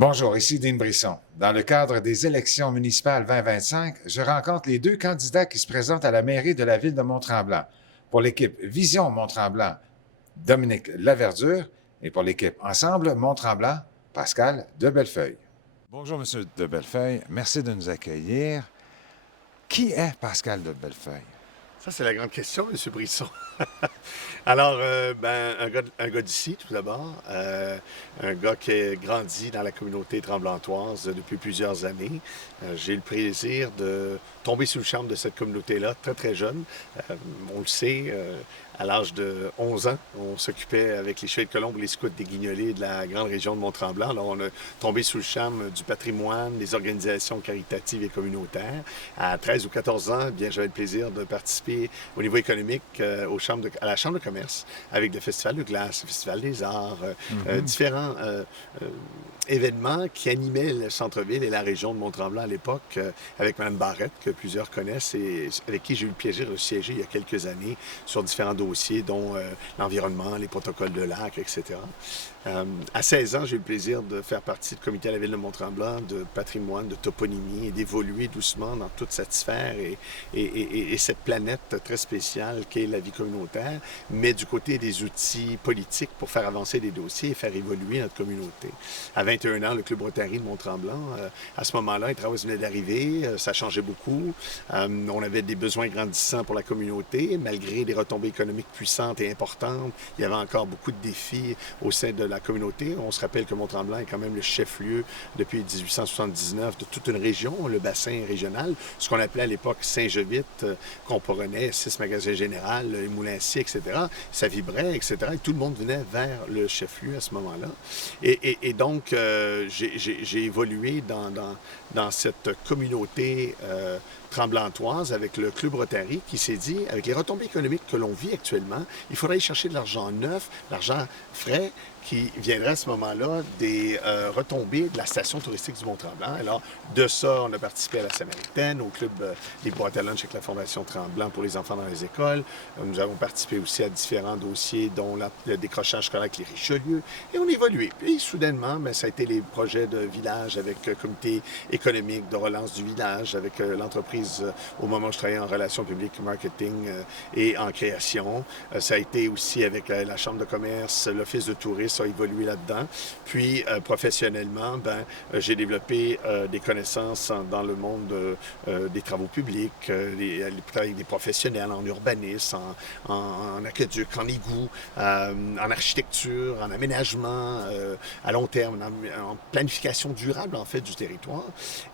Bonjour, ici Dean Brisson. Dans le cadre des élections municipales 2025, je rencontre les deux candidats qui se présentent à la mairie de la ville de Mont-Tremblant. Pour l'équipe Vision Mont-Tremblant, Dominique Laverdure, et pour l'équipe Ensemble Mont-Tremblant, Pascal de Bellefeuille. Bonjour, Monsieur de Bellefeuille. Merci de nous accueillir. Qui est Pascal de Bellefeuille? Ça, c'est la grande question, M. Brisson. Alors, un gars d'ici, tout d'abord. Un gars qui a grandi dans la communauté tremblantoise depuis plusieurs années. J'ai eu le plaisir de tomber sous le charme de cette communauté-là très, très jeune. On le sait, à l'âge de 11 ans, on s'occupait avec les Chevaliers de Colombe et les scouts des Guignolets de la grande région de Mont-Tremblant. Alors, on a tombé sous le charme du patrimoine, des organisations caritatives et communautaires. À 13 ou 14 ans, bien, j'avais le plaisir de participer au niveau économique à la Chambre de commerce avec le Festival de glace, le Festival des arts, différents événements qui animaient le centre-ville et la région de Mont-Tremblant à l'époque, avec Mme Barrette, que plusieurs connaissent et avec qui j'ai eu le plaisir de siéger il y a quelques années sur différents dossiers, dont l'environnement, les protocoles de lac, etc. À 16 ans, j'ai eu le plaisir de faire partie du comité à la ville de Mont-Tremblant, de patrimoine, de toponymie et d'évoluer doucement dans toute cette sphère et cette planète très spéciale qu'est la vie communautaire, mais du côté des outils politiques pour faire avancer des dossiers et faire évoluer notre communauté. À 21 ans, le Club Rotary de Mont-Tremblant, à ce moment-là, les travaux venaient d'arriver, ça changeait beaucoup. On avait des besoins grandissants pour la communauté, malgré des retombées économiques puissantes et importantes. Il y avait encore beaucoup de défis au sein de la communauté. On se rappelle que Mont-Tremblant est quand même le chef-lieu depuis 1879 de toute une région, le bassin régional, ce qu'on appelait à l'époque Saint-Jovite, comprenait 6 magasins généraux, les Moulins-Six, etc. Ça vibrait, etc. Et tout le monde venait vers le chef-lieu à ce moment-là. Et donc, j'ai évolué dans cette communauté tremblantoise avec le Club Rotary qui s'est dit, avec les retombées économiques que l'on vit actuellement, il faudrait aller chercher de l'argent neuf, l'argent frais, qui viendrait à ce moment-là des retombées de la station touristique du Mont-Tremblant. Alors, de ça, on a participé à la Samaritaine, au club des boîtes à lunch avec la Fondation Tremblant pour les enfants dans les écoles. Nous avons participé aussi à différents dossiers, dont le décrochage scolaire avec les Richelieu, et on a évolué. Puis, soudainement, ça a été les projets de village avec le comité économique de relance du village, avec l'entreprise au moment où je travaillais en relations publiques, marketing et en création. Ça a été aussi avec la Chambre de commerce, l'Office de tourisme, a évolué là-dedans. Puis, professionnellement, j'ai développé des connaissances dans le monde des travaux publics, avec des professionnels en urbanisme, en aqueduc, en égout, en architecture, en aménagement à long terme, en planification durable, en fait, du territoire.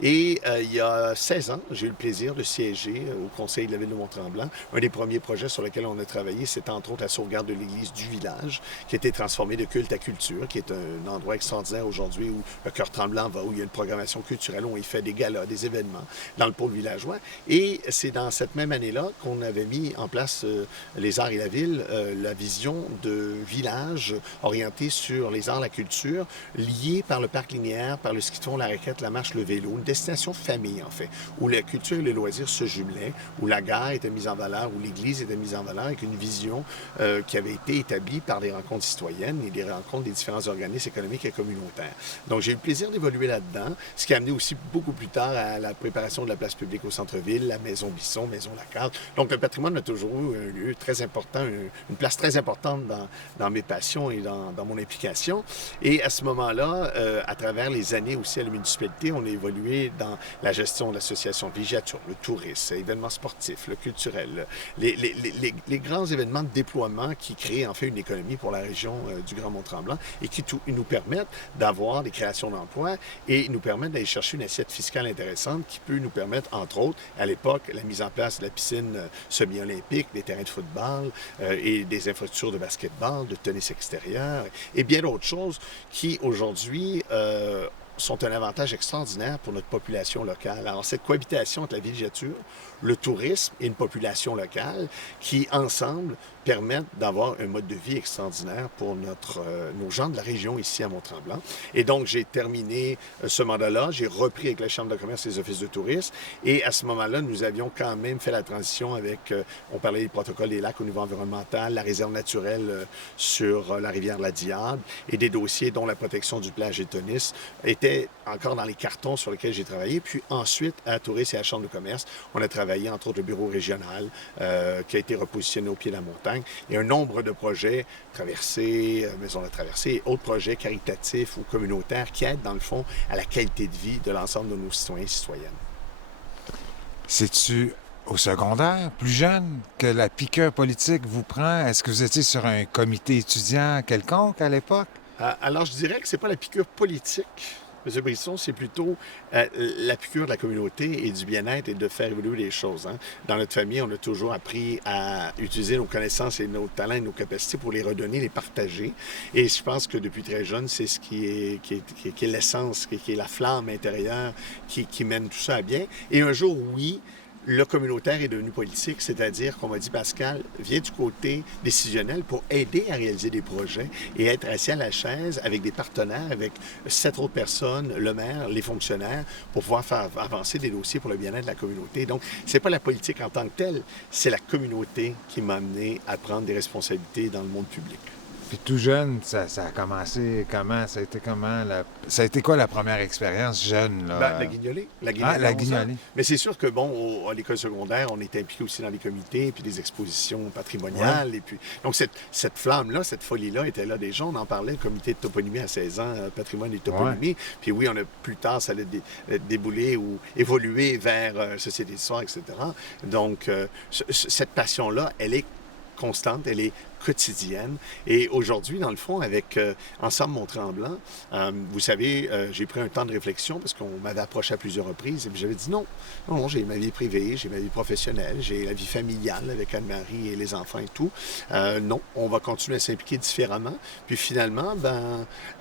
Et il y a 16 ans, j'ai eu le plaisir de siéger au conseil de la ville de Mont-Tremblant. Un des premiers projets sur lesquels on a travaillé, c'est entre autres la sauvegarde de l'église du village, qui a été transformée de culte à culture, qui est un endroit extraordinaire aujourd'hui où le Cœur Tremblant va, où il y a une programmation culturelle, où il fait des galas, des événements dans le pôle villageois. Et c'est dans cette même année-là qu'on avait mis en place les arts et la ville, la vision de village orienté sur les arts, la culture, lié par le parc linéaire, par le ski de fond, la raquette, la marche, le vélo, une destination famille en fait, où la culture et les loisirs se jumelaient, où la gare était mise en valeur, où l'église était mise en valeur, avec une vision qui avait été établie par des rencontres citoyennes et des rencontres des différents organismes économiques et communautaires. Donc, j'ai eu le plaisir d'évoluer là-dedans, ce qui a amené aussi beaucoup plus tard à la préparation de la place publique au centre-ville, la Maison Bisson, Maison Lacarte. Donc, le patrimoine a toujours eu un lieu très important, une place très importante dans mes passions et dans mon implication. Et à ce moment-là, à travers les années aussi à la municipalité, on a évolué dans la gestion de l'association de villégiature, le tourisme, événements sportifs, le culturel, les grands événements de déploiement qui créent en fait une économie pour la région du Grand Mont-Tremblant et qui nous permettent d'avoir des créations d'emplois et nous permettent d'aller chercher une assiette fiscale intéressante qui peut nous permettre, entre autres, à l'époque, la mise en place de la piscine semi-olympique, des terrains de football et des infrastructures de basketball, de tennis extérieur et bien d'autres choses qui, aujourd'hui, sont un avantage extraordinaire pour notre population locale. Alors, cette cohabitation entre la villégiature, le tourisme et une population locale qui, ensemble, permettent d'avoir un mode de vie extraordinaire pour nos gens de la région ici à Mont-Tremblant. Et donc, j'ai terminé ce mandat-là. J'ai repris avec la Chambre de commerce et les offices de tourisme. Et à ce moment-là, nous avions quand même fait la transition avec, on parlait des protocoles des lacs au niveau environnemental, la réserve naturelle sur la rivière de la Diable et des dossiers dont la protection du plage Gétonis étaient encore dans les cartons sur lesquels j'ai travaillé. Puis ensuite, à Tourisme et à la Chambre de commerce, on a travaillé entre autres le bureau régional qui a été repositionné au pied de la montagne et un nombre de projets, traversées, maison de la traversée et autres projets caritatifs ou communautaires qui aident dans le fond à la qualité de vie de l'ensemble de nos citoyens et citoyennes. C'est-tu au secondaire, plus jeune, que la piqûre politique vous prend? Est-ce que vous étiez sur un comité étudiant quelconque à l'époque? Alors, je dirais que c'est pas la piqûre politique, M. Brisson, c'est plutôt la piqûre de la communauté et du bien-être et de faire évoluer les choses. Hein. Dans notre famille, on a toujours appris à utiliser nos connaissances et nos talents et nos capacités pour les redonner, les partager. Et je pense que depuis très jeune, c'est ce qui est l'essence, qui est la flamme intérieure qui mène tout ça à bien. Et un jour, oui, le communautaire est devenu politique, c'est-à-dire qu'on m'a dit, Pascal, viens du côté décisionnel pour aider à réaliser des projets et être assis à la chaise avec des partenaires, avec 7 autres personnes, le maire, les fonctionnaires, pour pouvoir faire avancer des dossiers pour le bien-être de la communauté. Donc, c'est pas la politique en tant que telle, c'est la communauté qui m'a amené à prendre des responsabilités dans le monde public. Puis tout jeune, ça a commencé comment? Ça a été quoi la première expérience jeune, là? Ben, la guignolée. La guignolée. Ah, la guignolée. Mais c'est sûr que, bon, à l'école secondaire, on était impliqué aussi dans les comités, puis des expositions patrimoniales. Ouais. Et puis, donc, cette flamme-là, cette folie-là était là déjà. On en parlait, le comité de toponymie à 16 ans, patrimoine et toponymie. Ouais. Puis oui, plus tard, ça allait débouler ou évoluer vers société d'histoire, etc. Donc, cette passion-là, elle est constante, elle est quotidienne. Et aujourd'hui, dans le fond, avec Ensemble Mont-Tremblant, vous savez, j'ai pris un temps de réflexion parce qu'on m'avait approché à plusieurs reprises et puis j'avais dit non, j'ai ma vie privée, j'ai ma vie professionnelle, j'ai la vie familiale avec Anne-Marie et les enfants et tout. Non, on va continuer à s'impliquer différemment. Puis finalement,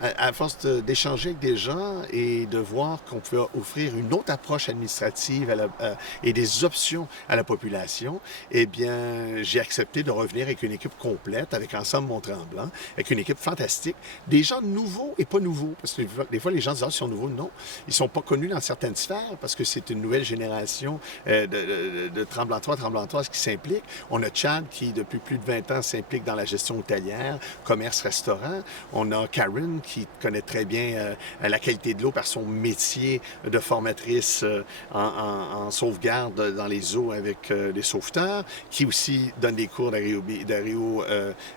à force d'échanger avec des gens et de voir qu'on peut offrir une autre approche administrative et des options à la population, eh bien, j'ai accepté de revenir avec une équipe complète, avec Ensemble Mont-Tremblant, avec une équipe fantastique, des gens nouveaux et pas nouveaux, parce que des fois les gens disent « Ah, ils sont nouveaux ». Non, ils sont pas connus dans certaines sphères, parce que c'est une nouvelle génération de Tremblantoises qui s'impliquent. On a Chad qui, depuis plus de 20 ans, s'implique dans la gestion hôtelière, commerce, restaurant. On a Karen qui connaît très bien la qualité de l'eau par son métier de formatrice en sauvegarde dans les eaux avec les sauveteurs, qui aussi donne des cours d'Ario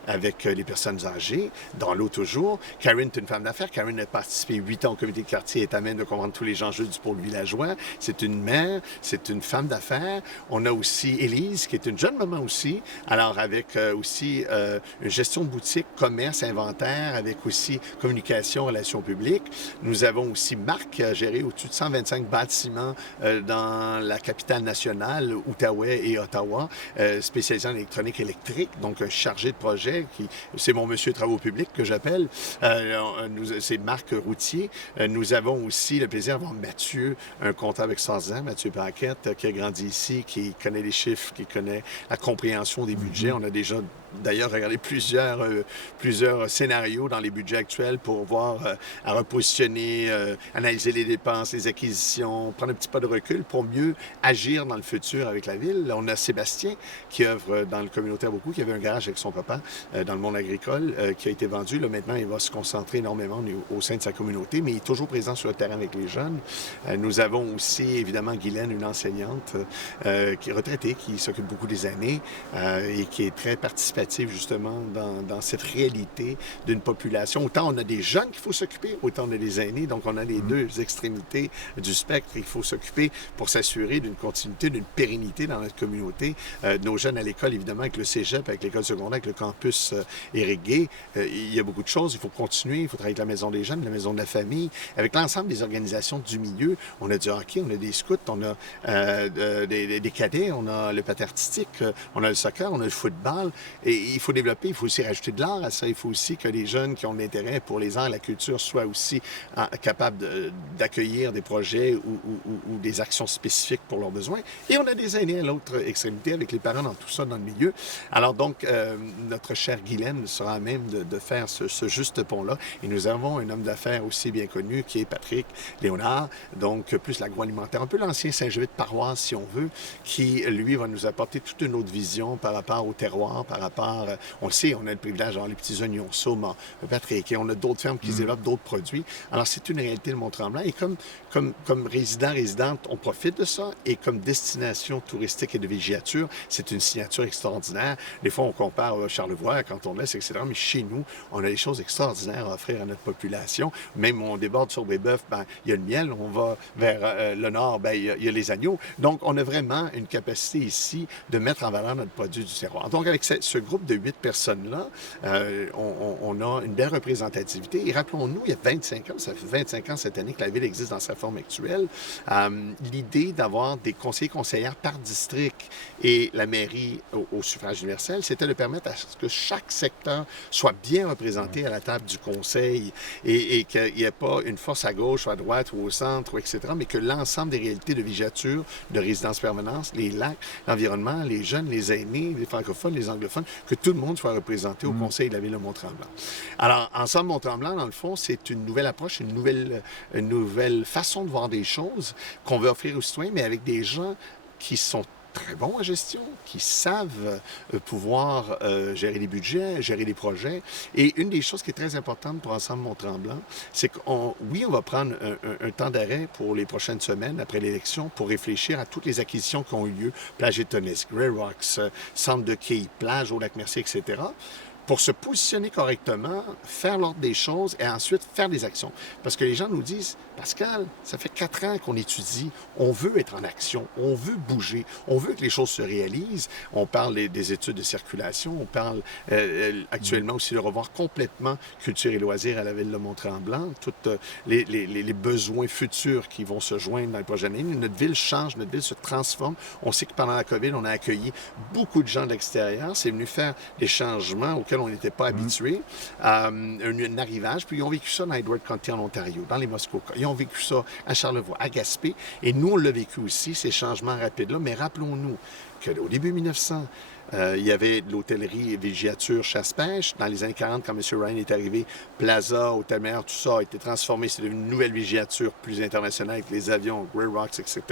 avec les personnes âgées, dans l'eau toujours. Karen est une femme d'affaires. Karen a participé 8 ans au comité de quartier et est à même de comprendre tous les enjeux du pôle villageois. C'est une mère, c'est une femme d'affaires. On a aussi Élise, qui est une jeune maman aussi, alors avec aussi une gestion de boutique, commerce, inventaire, avec aussi communication, relations publiques. Nous avons aussi Marc, qui a géré au-dessus de 125 bâtiments dans la capitale nationale, Outaouais et Ottawa, spécialisé en électronique électrique, donc un chargé de projet, c'est mon monsieur travaux publics que j'appelle, c'est Marc Routier. Nous avons aussi le plaisir d'avoir Mathieu, un comptable extraordinaire, Mathieu Paquette, qui a grandi ici, qui connaît les chiffres, qui connaît la compréhension des budgets. On a déjà d'ailleurs regardé plusieurs scénarios dans les budgets actuels pour voir à repositionner, analyser les dépenses, les acquisitions, prendre un petit pas de recul pour mieux agir dans le futur avec la ville. On a Sébastien qui œuvre dans le communautaire beaucoup, qui avait un garage avec son papa dans le monde agricole, qui a été vendu. Là, maintenant, il va se concentrer énormément au sein de sa communauté, mais il est toujours présent sur le terrain avec les jeunes. Nous avons aussi, évidemment, Guylaine, une enseignante qui est retraitée, qui s'occupe beaucoup des aînés et qui est très participative justement dans cette réalité d'une population. Autant on a des jeunes qu'il faut s'occuper, autant on a des aînés. Donc, on a les deux extrémités du spectre. Il faut s'occuper pour s'assurer d'une continuité, d'une pérennité dans notre communauté. Nos jeunes à l'école, évidemment, avec le cégep, avec l'école secondaire, avec le campus Éric Gay, il y a beaucoup de choses. Il faut continuer. Il faut travailler avec la Maison des jeunes, la Maison de la famille, avec l'ensemble des organisations du milieu. On a du hockey, on a des scouts, on a des cadets, on a le patin artistique, on a le soccer, on a le football. Et il faut développer, il faut aussi rajouter de l'art à ça. Il faut aussi que les jeunes qui ont de l'intérêt pour les arts et la culture soient aussi capables d'accueillir des projets ou des actions spécifiques pour leurs besoins. Et on a des aînés à l'autre extrémité avec les parents dans tout ça, dans le milieu. Alors donc, notre chère Guylaine sera à même de faire ce juste pont-là. Et nous avons un homme d'affaires aussi bien connu qui est Patrick Léonard, donc plus l'agroalimentaire, un peu l'ancien Saint-Joseph de paroisse, si on veut, qui, lui, va nous apporter toute une autre vision par rapport au terroir, par rapport, on le sait, on a le privilège d'avoir les petits oignons, saumon, Patrick, et on a d'autres fermes qui développent d'autres produits. Alors, c'est une réalité de Mont-Tremblant. Et comme résidente, on profite de ça. Et comme destination touristique et de villégiature, c'est une signature extraordinaire. Des fois, on compare Charlevoix, Canton-de-l'Est, etc. Mais chez nous, on a des choses extraordinaires à offrir à notre population. Même on déborde sur Brébeuf, ben, il y a le miel. On va vers le nord, ben, il y a les agneaux. Donc, on a vraiment une capacité ici de mettre en valeur notre produit du terroir. Donc, avec ce groupe de 8 personnes-là, on a une belle représentativité. Et rappelons-nous, il y a 25 ans, ça fait 25 ans cette année que la ville existe dans sa forme actuelle, l'idée d'avoir des conseillers-conseillères par district et la mairie au suffrage universel, c'était de permettre à ce que chaque secteur soit bien représenté à la table du conseil et qu'il n'y ait pas une force à gauche ou à droite ou au centre, ou etc., mais que l'ensemble des réalités de villégiature, de résidence permanente, les lacs, l'environnement, les jeunes, les aînés, les francophones, les anglophones, que tout le monde soit représenté au conseil de la ville de Mont-Tremblant. Alors, Ensemble Mont-Tremblant, dans le fond, c'est une nouvelle approche, une nouvelle façon de voir des choses qu'on veut offrir aux citoyens, mais avec des gens qui sont très bons en gestion, qui savent pouvoir gérer les budgets, gérer les projets. Et une des choses qui est très importante pour Ensemble Mont-Tremblant, c'est on va prendre un temps d'arrêt pour les prochaines semaines après l'élection pour réfléchir à toutes les acquisitions qui ont eu lieu, plage Étonis, Grey Rocks, centre de quai, plage au Lac-Mercier, etc., pour se positionner correctement, faire l'ordre des choses et ensuite faire des actions. Parce que les gens nous disent, Pascal, ça fait 4 ans qu'on étudie, on veut être en action, on veut bouger, on veut que les choses se réalisent. On parle des études de circulation, on parle actuellement aussi de revoir complètement culture et loisirs à la ville de Mont-Tremblant, tous les besoins futurs qui vont se joindre dans les prochaines années. Notre ville change, notre ville se transforme. On sait que pendant la COVID, on a accueilli beaucoup de gens de l'extérieur. C'est venu faire des changements auxquels on n'était pas habitués, un arrivage. Puis ils ont vécu ça dans Edward County en Ontario, dans les Muskoka. Ils ont vécu ça à Charlevoix, à Gaspé. Et nous, on l'a vécu aussi, ces changements rapides-là. Mais rappelons-nous qu'au début 1900, il y avait de l'hôtellerie, villégiature, chasse-pêche. Dans les années 40, quand M. Ryan est arrivé, Plaza, Hôtel-Mer, tout ça a été transformé. C'est devenu une nouvelle villégiature plus internationale avec les avions, Grey Rocks, etc.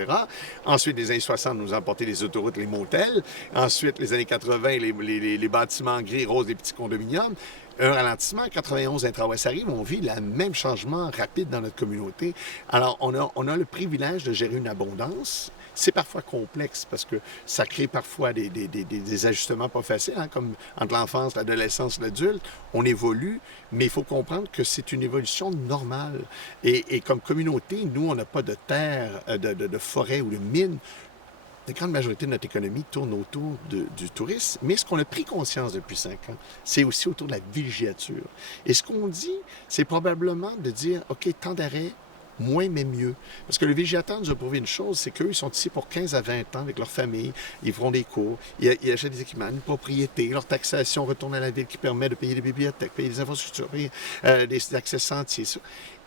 Ensuite, les années 60, nous ont apporté les autoroutes, les motels. Ensuite, les années 80, les bâtiments gris, roses, les petits condominiums. Un ralentissement, en 91, Intra-Ouest arrive, on vit le même changement rapide dans notre communauté. Alors, on a le privilège de gérer une abondance. C'est parfois complexe parce que ça crée parfois des ajustements pas faciles, hein, comme entre l'enfance, l'adolescence, l'adulte. On évolue, mais il faut comprendre que c'est une évolution normale. Et comme communauté, nous, on n'a pas de terre, de forêt ou de mine. La grande majorité de notre économie tourne autour du tourisme, mais ce qu'on a pris conscience depuis 5 ans, c'est aussi autour de la villégiature. Et ce qu'on dit, c'est probablement de dire, OK, temps d'arrêt, moins mais mieux. Parce que le villégiateur nous a prouvé une chose, c'est qu'eux, ils sont ici pour 15 à 20 ans avec leur famille, ils feront des cours, ils achètent des équipements, une propriété, leur taxation retourne à la ville qui permet de payer des bibliothèques, payer des infrastructures, payer des accès sentiers. Ça.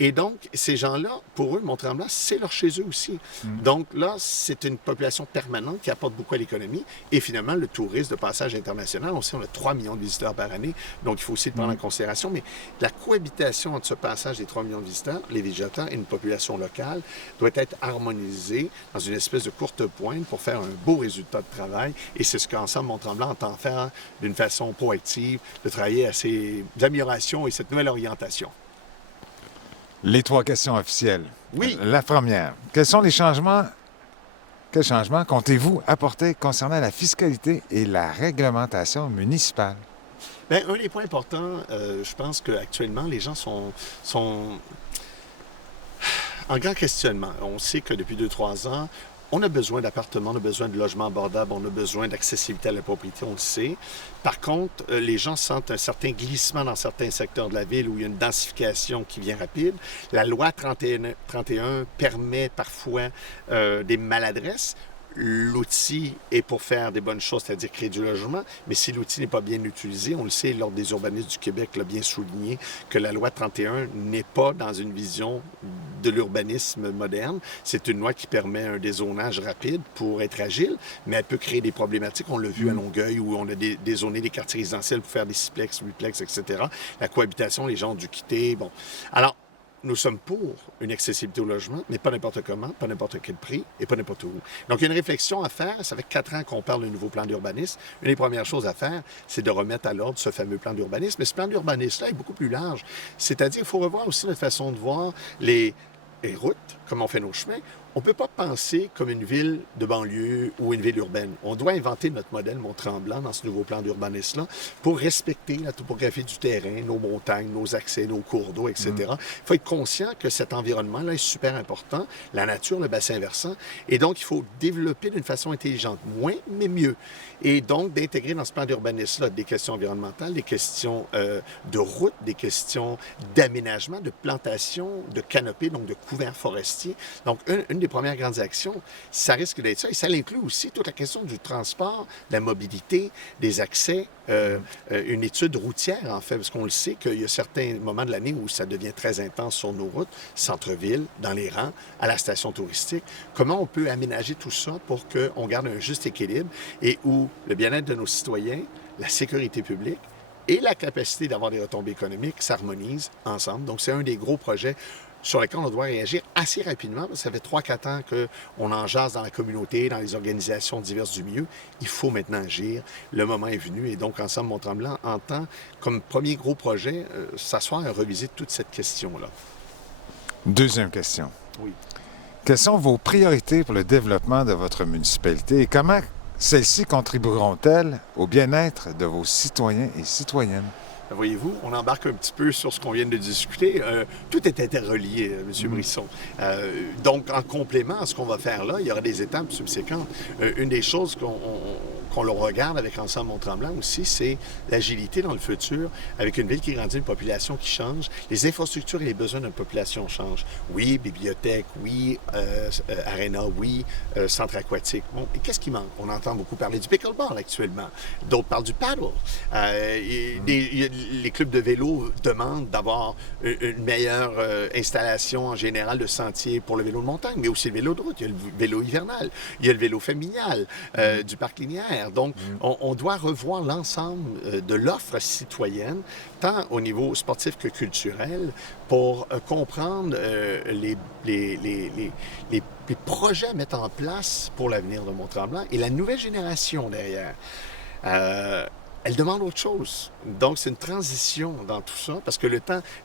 Et donc, ces gens-là, pour eux, Mont-Tremblant, c'est leur chez eux aussi. Donc là, c'est une population permanente qui apporte beaucoup à l'économie. Et finalement, le tourisme de passage international, on sait, on a 3 millions de visiteurs par année, donc il faut aussi le prendre en considération. Mais la cohabitation entre ce passage des 3 millions de visiteurs, les villégiateurs et une population locale, doit être harmonisée dans une espèce de courte pointe pour faire un beau résultat de travail. Et c'est ce qu'Ensemble Mont-Tremblant entend faire d'une façon proactive, de travailler à ces améliorations et cette nouvelle orientation. Les 3 questions officielles. Oui. La première, quels changements comptez-vous apporter concernant la fiscalité et la réglementation municipale? Bien, un des points importants, je pense qu'actuellement, les gens sont en grand questionnement. On sait que depuis 2-3 ans, on a besoin d'appartements, on a besoin de logements abordables, on a besoin d'accessibilité à la propriété, on le sait. Par contre, les gens sentent un certain glissement dans certains secteurs de la ville où il y a une densification qui vient rapide. La loi 31 permet parfois des maladresses. l'outil est pour faire des bonnes choses, c'est-à-dire créer du logement, mais si l'outil n'est pas bien utilisé, on le sait, l'Ordre des urbanistes du Québec l'a bien souligné, que la loi 31 n'est pas dans une vision de l'urbanisme moderne. C'est une loi qui permet un dézonage rapide pour être agile, mais elle peut créer des problématiques. On l'a vu à Longueuil, où on a dézoné des quartiers résidentiels pour faire des sixplex, huitplex, etc. La cohabitation, les gens ont dû quitter. Bon. Alors, nous sommes pour une accessibilité au logement, mais pas n'importe comment, pas n'importe quel prix et pas n'importe où. Donc, il y a une réflexion à faire. Ça fait 4 ans qu'on parle d'un nouveau plan d'urbanisme. Une des premières choses à faire, c'est de remettre à l'ordre ce fameux plan d'urbanisme. Mais ce plan d'urbanisme-là est beaucoup plus large. C'est-à-dire qu'il faut revoir aussi notre façon de voir les routes, comme on fait nos chemins. On ne peut pas penser comme une ville de banlieue ou une ville urbaine. On doit inventer notre modèle Mont-Tremblant dans ce nouveau plan d'urbanisme-là pour respecter la topographie du terrain, nos montagnes, nos accès, nos cours d'eau, etc. Il faut être conscient que cet environnement-là est super important, la nature, le bassin versant, et donc il faut développer d'une façon intelligente, moins mais mieux. Et donc d'intégrer dans ce plan d'urbanisme-là des questions environnementales, des questions de route, des questions d'aménagement, de plantation, de canopée, donc de couverts forestiers. Donc une des premières grandes actions, ça risque d'être ça. Et ça inclut aussi toute la question du transport, de la mobilité, des accès, une étude routière, en fait, parce qu'on le sait qu'il y a certains moments de l'année où ça devient très intense sur nos routes, centre-ville, dans les rangs, à la station touristique. Comment on peut aménager tout ça pour qu'on garde un juste équilibre et où le bien-être de nos citoyens, la sécurité publique et la capacité d'avoir des retombées économiques s'harmonisent ensemble. Donc, c'est un des gros projets sur lesquels on doit réagir assez rapidement, parce que ça fait 3-4 ans qu'on en jase dans la communauté, dans les organisations diverses du milieu. Il faut maintenant agir. Le moment est venu. Et donc, Ensemble Mont-Tremblant entend, comme premier gros projet, s'asseoir et revisiter toute cette question-là. Deuxième question. Oui. Quelles sont vos priorités pour le développement de votre municipalité et comment celles-ci contribueront-elles au bien-être de vos citoyens et citoyennes? Voyez-vous, on embarque un petit peu sur ce qu'on vient de discuter. Tout est interrelié, M. Brisson. Donc, en complément à ce qu'on va faire là, il y aura des étapes subséquentes. Une des choses qu'on le regarde avec Ensemble Mont-Tremblant aussi, c'est l'agilité dans le futur, avec une ville qui grandit, une population qui change. Les infrastructures et les besoins de notre population changent. Oui, bibliothèque, oui, aréna, oui, centre aquatique. Bon, et qu'est-ce qui manque? On entend beaucoup parler du pickleball actuellement. D'autres parlent du paddle. Les clubs de vélo demandent d'avoir une meilleure installation en général de sentiers pour le vélo de montagne, mais aussi le vélo de route. Il y a le vélo hivernal, il y a le vélo familial du parc linéaire. Donc, on doit revoir l'ensemble de l'offre citoyenne, tant au niveau sportif que culturel, pour comprendre les projets à mettre en place pour l'avenir de Mont-Tremblant et la nouvelle génération derrière. Elle demande autre chose. Donc, c'est une transition dans tout ça, parce que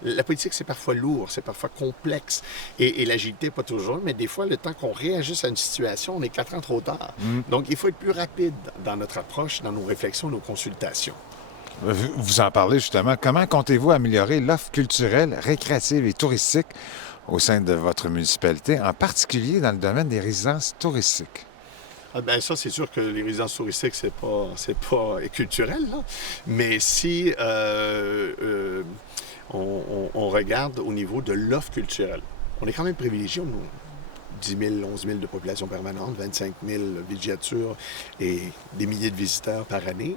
la politique, c'est parfois lourd, c'est parfois complexe, et l'agilité, pas toujours, mais des fois, le temps qu'on réagisse à une situation, on est 4 ans trop tard. Donc, il faut être plus rapide dans notre approche, dans nos réflexions, nos consultations. Vous en parlez justement. Comment comptez-vous améliorer l'offre culturelle, récréative et touristique au sein de votre municipalité, en particulier dans le domaine des résidences touristiques? Ah ben ça, c'est sûr que les résidences touristiques, c'est pas culturel, là. Mais si on regarde au niveau de l'offre culturelle, on est quand même privilégié. 10 000, 11 000 de population permanente, 25 000 villégiatures et des milliers de visiteurs par année.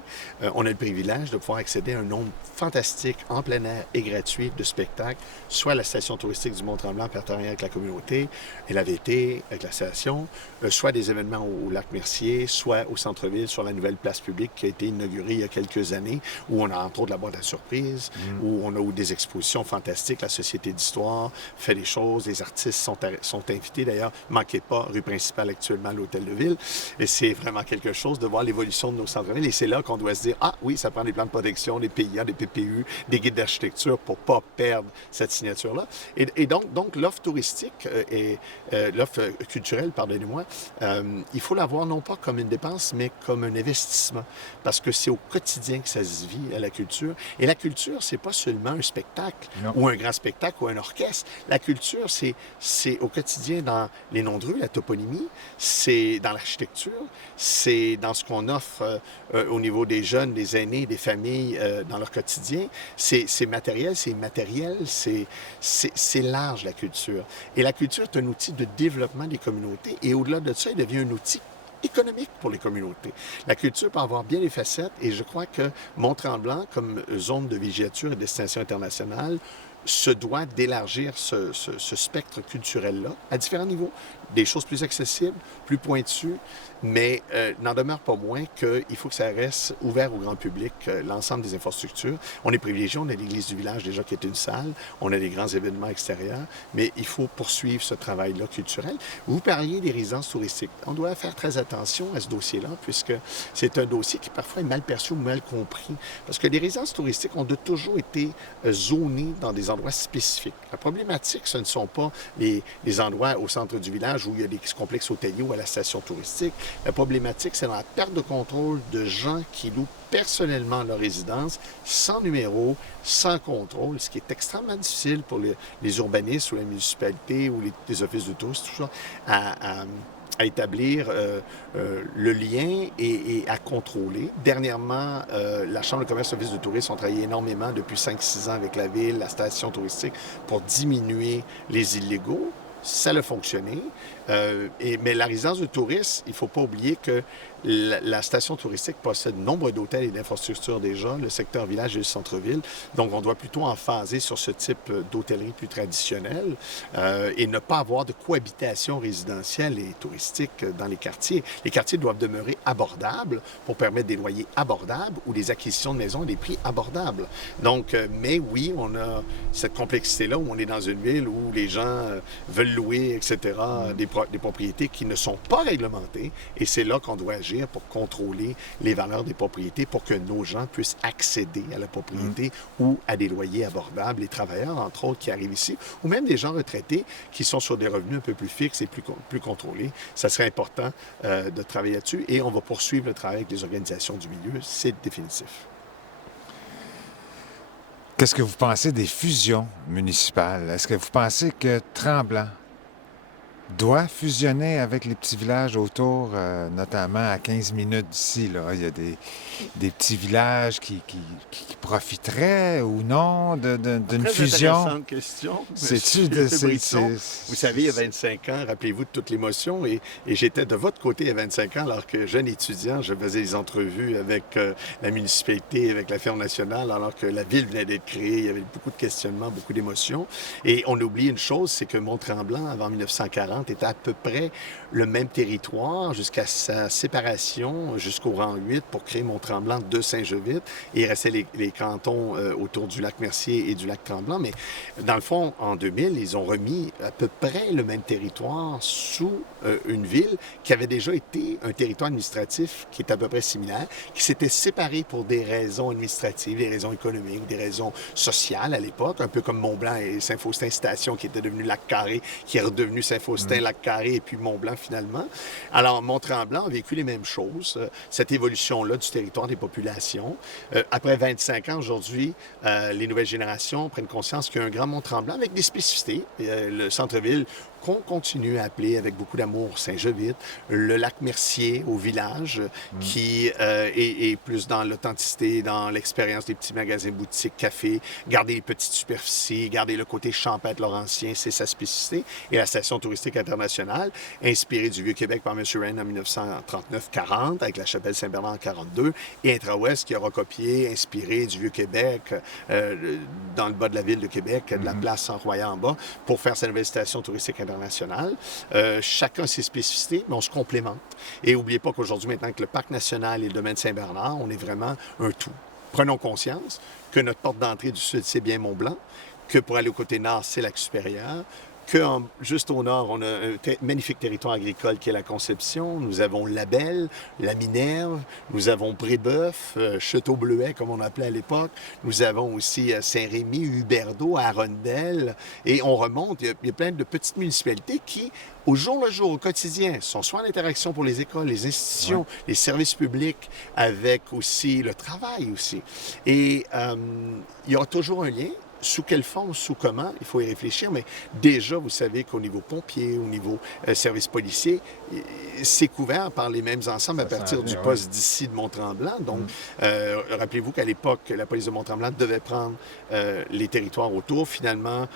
On a le privilège de pouvoir accéder à un nombre fantastique, en plein air et gratuit, de spectacles, soit à la station touristique du Mont-Tremblant, en partenariat avec la communauté et la VT, avec la station, soit des événements au lac Mercier, soit au centre-ville, sur la nouvelle place publique qui a été inaugurée il y a quelques années, où on a entre autres la boîte à surprise, où on a eu des expositions fantastiques, la Société d'histoire fait des choses, les artistes sont invités d'ailleurs. Manquez pas, rue principale actuellement, l'Hôtel de Ville. Et c'est vraiment quelque chose de voir l'évolution de nos centres-villes. Et c'est là qu'on doit se dire, ah oui, ça prend des plans de protection, des PIA, des PPU, des guides d'architecture pour pas perdre cette signature-là. Et donc l'offre touristique et l'offre culturelle, pardonnez-moi, il faut la voir non pas comme une dépense, mais comme un investissement. Parce que c'est au quotidien que ça se vit à la culture. Et la culture, c'est pas seulement un spectacle ou un grand spectacle ou un orchestre. La culture, c'est au quotidien dans les noms de rue, la toponymie, c'est dans l'architecture, c'est dans ce qu'on offre au niveau des jeunes, des aînés, des familles dans leur quotidien. C'est matériel, c'est immatériel, c'est large la culture. Et la culture est un outil de développement des communautés et au-delà de ça, il devient un outil économique pour les communautés. La culture peut avoir bien des facettes et je crois que Mont-Tremblant, comme zone de villégiature et destination internationale, se doit d'élargir ce spectre culturel-là à différents niveaux. Des choses plus accessibles, plus pointues, mais n'en demeure pas moins qu'il faut que ça reste ouvert au grand public, l'ensemble des infrastructures. On est privilégié, on a l'église du village déjà qui est une salle, on a des grands événements extérieurs, mais il faut poursuivre ce travail-là culturel. Vous parliez des résidences touristiques. On doit faire très attention à ce dossier-là, puisque c'est un dossier qui parfois est mal perçu ou mal compris. Parce que les résidences touristiques ont de toujours été zonées dans des endroits spécifiques. La problématique, ce ne sont pas les endroits au centre du village où il y a des complexes hôteliers ou à la station touristique. La problématique, c'est dans la perte de contrôle de gens qui louent personnellement leur résidence, sans numéro, sans contrôle, ce qui est extrêmement difficile pour les urbanistes ou la municipalité ou les offices de tourisme, tout ça, à établir le lien et à contrôler. Dernièrement, la Chambre de commerce et office de tourisme ont travaillé énormément depuis 5-6 ans avec la ville, la station touristique, pour diminuer les illégaux. Ça a fonctionné. Mais la résidence de tourisme, il ne faut pas oublier que la station touristique possède nombre d'hôtels et d'infrastructures déjà, le secteur village et le centre-ville. Donc, on doit plutôt en phaser sur ce type d'hôtellerie plus traditionnelle et ne pas avoir de cohabitation résidentielle et touristique dans les quartiers. Les quartiers doivent demeurer abordables pour permettre des loyers abordables ou des acquisitions de maisons à des prix abordables. Donc, mais oui, on a cette complexité-là où on est dans une ville où les gens veulent louer, etc., des propriétés qui ne sont pas réglementées. Et c'est là qu'on doit agir pour contrôler les valeurs des propriétés pour que nos gens puissent accéder à la propriété ou à des loyers abordables. Les travailleurs, entre autres, qui arrivent ici, ou même des gens retraités qui sont sur des revenus un peu plus fixes et plus contrôlés. Ça serait important de travailler là-dessus et on va poursuivre le travail avec les organisations du milieu. C'est définitif. Qu'est-ce que vous pensez des fusions municipales? Est-ce que vous pensez que Tremblant doit fusionner avec les petits villages autour, notamment à 15 minutes d'ici, là? Il y a des petits villages qui profiteraient ou non d'une Très fusion. intéressante question, C'est-tu monsieur Brisson. Vous savez, il y a 25 ans, rappelez-vous de toute l'émotion, et j'étais de votre côté il y a 25 ans, alors que jeune étudiant, je faisais des entrevues avec la municipalité, avec la ferme nationale, alors que la ville venait d'être créée, il y avait beaucoup de questionnements, beaucoup d'émotions. Et on oublie une chose, c'est que Mont-Tremblant, avant 1940, était à peu près le même territoire jusqu'à sa séparation jusqu'au rang 8 pour créer Mont-Tremblant de Saint-Jovite. Et il restait les cantons autour du lac Mercier et du lac Tremblant. Mais dans le fond, en 2000, ils ont remis à peu près le même territoire sous une ville qui avait déjà été un territoire administratif qui est à peu près similaire, qui s'était séparé pour des raisons administratives, des raisons économiques, des raisons sociales à l'époque, un peu comme Mont-Blanc et Saint-Faustin Station qui était devenu Lac-Carré, qui est redevenu Saint-Faustin, Lac-Carré et puis Mont-Blanc finalement. Alors, Mont-Tremblant a vécu les mêmes choses, cette évolution-là du territoire des populations. Après 25 ans, aujourd'hui, les nouvelles générations prennent conscience qu'il y a un grand Mont-Tremblant avec des spécificités. Le centre-ville qu'on continue à appeler avec beaucoup d'amour Saint-Jovite, le lac Mercier au village, qui est plus dans l'authenticité, dans l'expérience des petits magasins, boutiques, cafés, garder les petites superficies, garder le côté champêtre laurentien, c'est sa spécificité. Et la station touristique internationale, inspirée du Vieux-Québec par M. Rain en 1939-40, avec la chapelle Saint-Bernard en 42, et Intra-Ouest qui a recopié, inspiré du Vieux-Québec, dans le bas de la ville de Québec, de la place Saint-Royal en bas, pour faire sa nouvelle station touristique internationale. Chacun a ses spécificités, mais on se complémente. Et n'oubliez pas qu'aujourd'hui, maintenant que le Parc national et le domaine Saint-Bernard, on est vraiment un tout. Prenons conscience que notre porte d'entrée du sud, c'est bien Mont-Blanc, que pour aller au côté nord, c'est Lac-Supérieur, que juste au nord, on a un magnifique territoire agricole qui est la Conception. Nous avons Labelle, la Minerve, nous avons Brébeuf, Château-Bleuet, comme on appelait à l'époque. Nous avons aussi Saint-Rémy, Huberdeau, Arundel. Et on remonte, il y a plein de petites municipalités qui, au jour le jour, au quotidien, sont soit en interaction pour les écoles, les institutions, les services publics, avec aussi le travail aussi. Et il y aura toujours un lien. Sous quelle forme, sous comment, il faut y réfléchir, mais déjà, vous savez qu'au niveau pompier, au niveau service policier, c'est couvert par les mêmes ensembles à Ça s'en partir du vient, oui. poste d'ici de Mont-Tremblant. Donc, Mm. rappelez-vous qu'à l'époque, la police de Mont-Tremblant devait prendre les territoires autour. Finalement,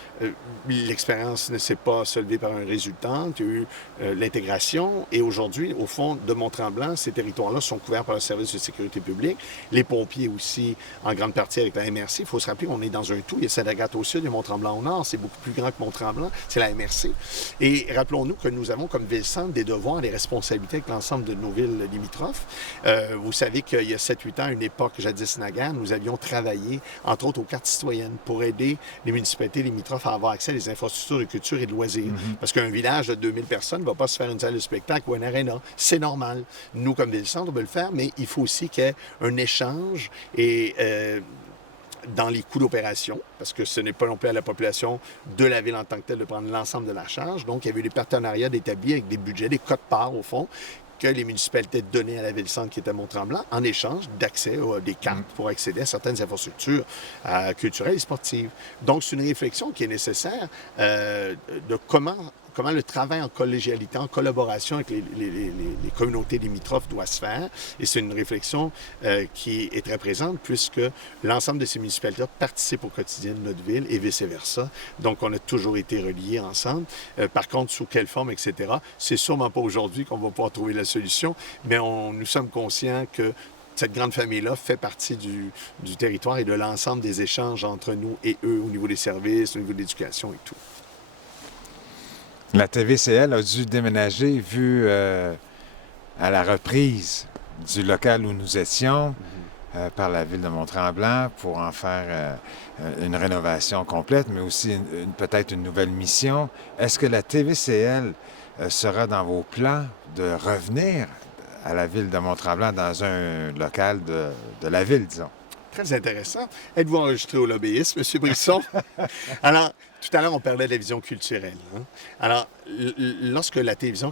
l'expérience ne s'est pas soulevée par un résultat. Il y a eu l'intégration. Et aujourd'hui, au fond de Mont-Tremblant, ces territoires-là sont couverts par le service de sécurité publique. Les pompiers aussi, en grande partie avec la MRC. Il faut se rappeler qu'on est dans un tout. Il y a Sainte-Agathe au sud et Mont-Tremblant au nord. C'est beaucoup plus grand que Mont-Tremblant. C'est la MRC. Et rappelons-nous que nous avons comme ville-centre des devoirs, des responsabilités avec l'ensemble de nos villes limitrophes. Vous savez qu'il y a 7-8 ans, à une époque jadis naguère, nous avions travaillé, entre autres, aux cartes citoyennes pour aider les municipalités limitrophes à avoir accès à des infrastructures de culture et de loisirs. Parce qu'un village de 2000 personnes ne va pas se faire une salle de spectacle ou un aréna. C'est normal. Nous, comme ville-centre, on peut le faire, mais il faut aussi qu'il y ait un échange et dans les coûts d'opération, parce que ce n'est pas non plus à la population de la ville en tant que telle de prendre l'ensemble de la charge. Donc, il y avait des partenariats établis avec des budgets, des quotes-parts, au fond, que les municipalités donnaient à la ville-centre qui était à Mont-Tremblant en échange d'accès à des cartes pour accéder à certaines infrastructures culturelles et sportives. Donc, c'est une réflexion qui est nécessaire de comment le travail en collégialité, en collaboration avec les communautés limitrophes doit se faire. Et c'est une réflexion qui est très présente puisque l'ensemble de ces municipalités participent au quotidien de notre ville et vice-versa. Donc, on a toujours été reliés ensemble. Par contre, sous quelle forme, etc., c'est sûrement pas aujourd'hui qu'on va pouvoir trouver la solution, mais nous sommes conscients que cette grande famille-là fait partie du territoire et de l'ensemble des échanges entre nous et eux au niveau des services, au niveau de l'éducation et tout. La TVCL a dû déménager vu à la reprise du local où nous étions par la ville de Mont-Tremblant pour en faire une rénovation complète, mais aussi peut-être une nouvelle mission. Est-ce que la TVCL sera dans vos plans de revenir à la ville de Mont-Tremblant dans un local de la ville, disons? Très intéressant. Êtes-vous enregistré au lobbyisme, M. Brisson? Alors, tout à l'heure, on parlait de la vision culturelle. Hein? Alors, lorsque la télévision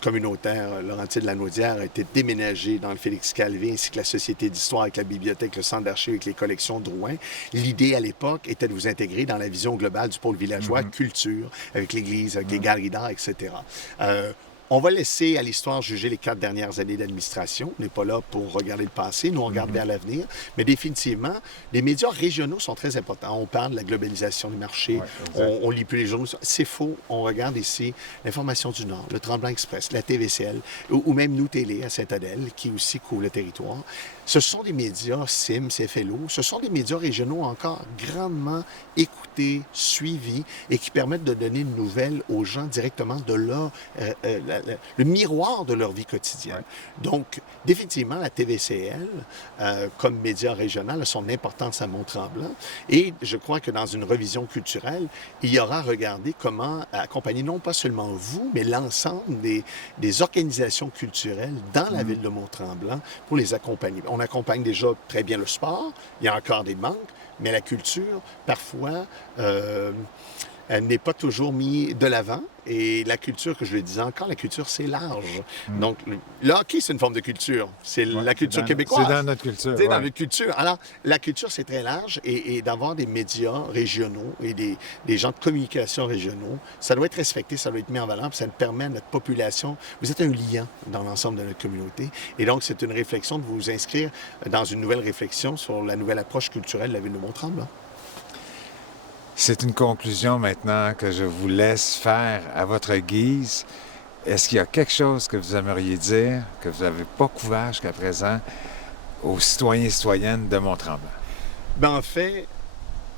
communautaire Laurentide-Lanaudière a été déménagée dans le Félix-Calvé, ainsi que la Société d'histoire avec la bibliothèque, le centre d'archives avec les collections Drouin, l'idée à l'époque était de vous intégrer dans la vision globale du pôle villageois, culture, avec l'église, avec les galeries d'art, etc. On va laisser à l'histoire juger les 4 dernières années d'administration. On n'est pas là pour regarder le passé, nous on regarde vers l'avenir. Mais définitivement, les médias régionaux sont très importants. On parle de la globalisation du marché, on lit plus les journaux. C'est faux. On regarde ici l'Information du Nord, le Tremblant Express, la TVCL, ou même Nous Télé à Sainte-Adèle, qui aussi couvre le territoire. Ce sont des médias, SIM, CFLO, ce sont des médias régionaux encore grandement écoutés, suivis et qui permettent de donner une nouvelle aux gens directement de leur, le miroir de leur vie quotidienne. Donc, définitivement, la TVCL, comme média régional, a son importance à Mont-Tremblant et je crois que dans une revision culturelle, il y aura à regarder comment accompagner non pas seulement vous, mais l'ensemble des organisations culturelles dans la ville de Mont-Tremblant pour les accompagner. On accompagne déjà très bien le sport, il y a encore des manques, mais la culture, parfois, elle n'est pas toujours mise de l'avant. Et la culture, que je le disais encore, la culture, c'est large. Donc, le hockey, c'est une forme de culture. C'est la culture québécoise. C'est dans notre culture. C'est dans notre culture. Alors, la culture, c'est très large et d'avoir des médias régionaux et des gens de communication régionaux, ça doit être respecté, ça doit être mis en valeur, puis ça permet à notre population. Vous êtes un lien dans l'ensemble de notre communauté. Et donc, c'est une réflexion de vous inscrire dans une nouvelle réflexion sur la nouvelle approche culturelle de la ville de Mont-Tremblant. C'est une conclusion maintenant que je vous laisse faire à votre guise. Est-ce qu'il y a quelque chose que vous aimeriez dire, que vous n'avez pas couvert jusqu'à présent, aux citoyens et citoyennes de Mont-Tremblant? Ben, en fait,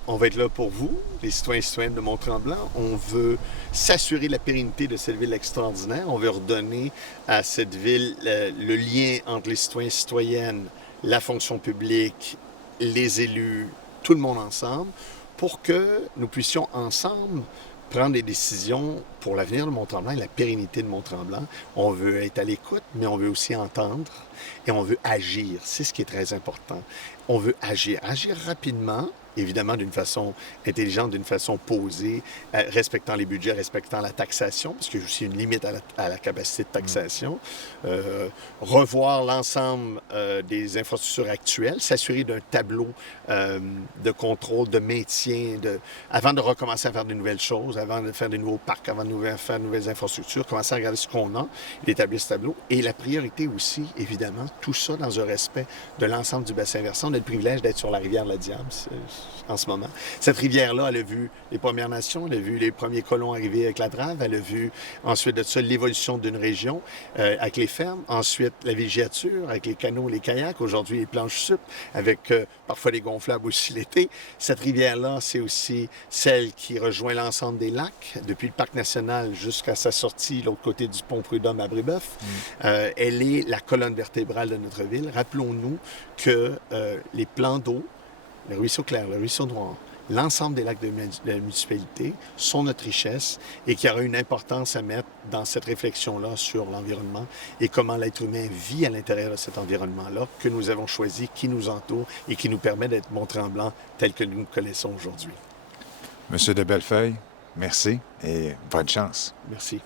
on va être là pour vous, les citoyens et citoyennes de Mont-Tremblant. On veut s'assurer de la pérennité de cette ville extraordinaire. On veut redonner à cette ville le lien entre les citoyens et citoyennes, la fonction publique, les élus, tout le monde ensemble, pour que nous puissions ensemble prendre des décisions pour l'avenir de Mont-Tremblant et la pérennité de Mont-Tremblant. On veut être à l'écoute, mais on veut aussi entendre et on veut agir. C'est ce qui est très important. On veut agir. Agir rapidement, évidemment d'une façon intelligente, d'une façon posée, respectant les budgets, respectant la taxation, parce qu'il y a aussi une limite à la capacité de taxation. Revoir l'ensemble des infrastructures actuelles, s'assurer d'un tableau de contrôle, de maintien, avant de recommencer à faire de nouvelles choses, avant de faire de nouveaux parcs, avant de faire de nouvelles infrastructures, commencer à regarder ce qu'on a, d'établir ce tableau. Et la priorité aussi, évidemment, tout ça dans un respect de l'ensemble du bassin versant. On a le privilège d'être sur la rivière de la Diable en ce moment. Cette rivière-là, elle a vu les Premières Nations, elle a vu les premiers colons arriver avec la drave, elle a vu ensuite de ça l'évolution d'une région avec les fermes, ensuite la villégiature avec les canots, les kayaks, aujourd'hui les planches sup, avec parfois les gonflables aussi l'été. Cette rivière-là, c'est aussi celle qui rejoint l'ensemble des lacs, depuis le parc national jusqu'à sa sortie, l'autre côté du pont Prud'homme à Brébeuf. Elle est la colonne vertébrale de notre ville. Rappelons-nous que les plans d'eau, le ruisseau Clair, le ruisseau Noir, l'ensemble des lacs de la municipalité sont notre richesse et qu'il y aura une importance à mettre dans cette réflexion-là sur l'environnement et comment l'être humain vit à l'intérieur de cet environnement-là que nous avons choisi, qui nous entoure et qui nous permet d'être Mont-Tremblant tel que nous le connaissons aujourd'hui. Monsieur de Bellefeuille, merci et bonne chance. Merci.